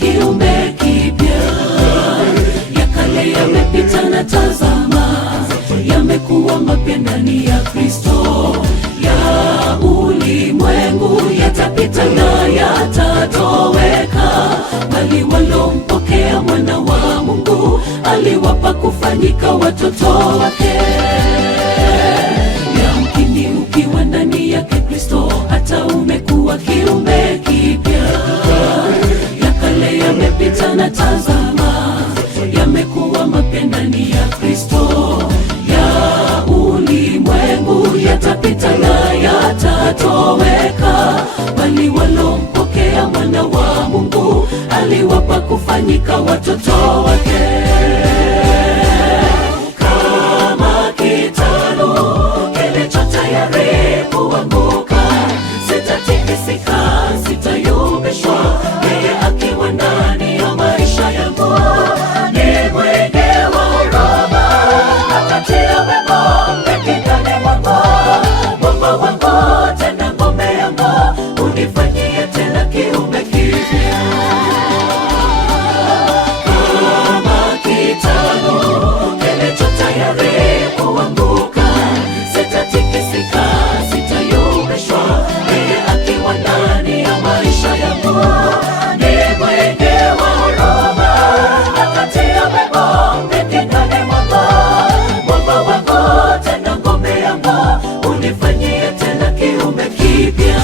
kiumbe kipya. Ya kale yamepita na tazama, yamekuwa mapya ndani ya Kristo. Ya ulimwengu yatapita na yatatoweka, bali walompokea mwana wa Mungu aliwapa kufanyika watoto wake. Yamkini ukiwa ndani yake Kristo, hata umekuwa kiumbe kipya. Ya kale yamepita na tazama, yamekuwa mapya ndani ya Kristo. Ya ulimwengu yatapita na yatatoweka, bali walompokea mwana wa Mungu aliwapa kufanyika watoto wake. Kama kitalu kilicho tayari kuanguka, sitatikisika, sitayumbishwa. Yeye akiwa ndani ya maisha yangu ni mwenge wa huruma, atatia wema mbegani mwangu. Mwamba wangu tena ngome yangu, unifanyie tena kiumbe kipya. Kama kitalu kilicho tayari kuanguka, sitatikisika, sitayumbishwa. Yeye akiwa ndani ya maisha yangu ni mwenge wa huruma, atatia wema mbegani mwangu. Mwamba wangu tena ngome yangu, unifanyie tena kiumbe kipya.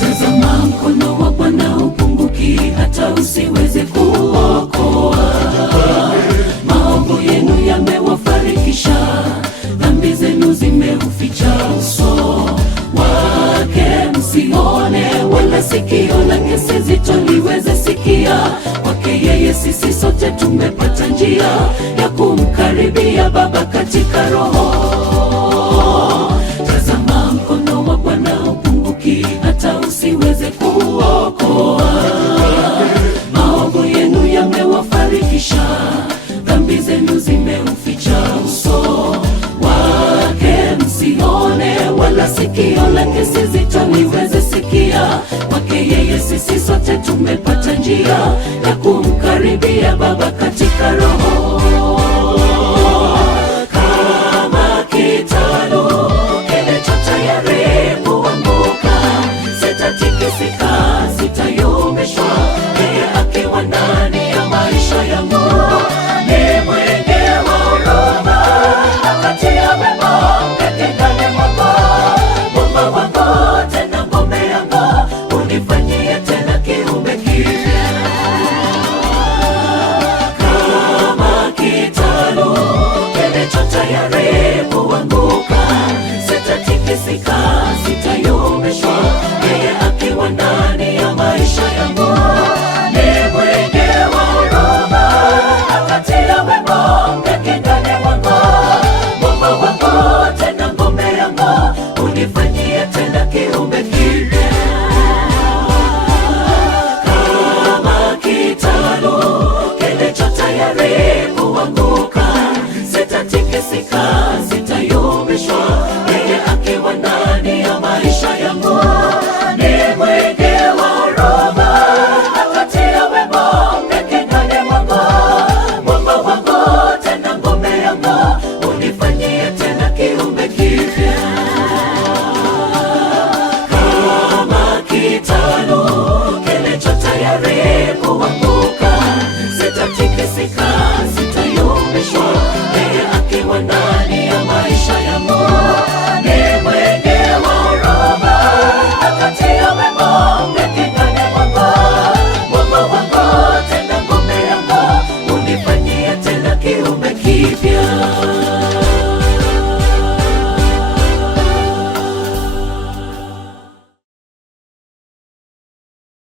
Tazama, mkono wa Bwana upunguki hata usiweze kuokoa. Maovu yenu yamewafarikisha, dhambi zenu zimeuficha uso wake. Msione wala sikio lake si zito liweze sikia. Kwake yeye sisi sote tumepata njia ya kumkaribia Baba katika Roho. Tazama, mkono wa Bwana upunguki hata usiweze kuokoa. Maovu yenu yamewafarikisha, dhambi zenu zimeuficha uso wake. Msione wala sikio lake si zito liweze sikia. Kwake yeye sisi sote tumepata njia ya kumkaribia Baba katika Roho. Kama kitalu kilicho tayari kuanguka, sitatikisika,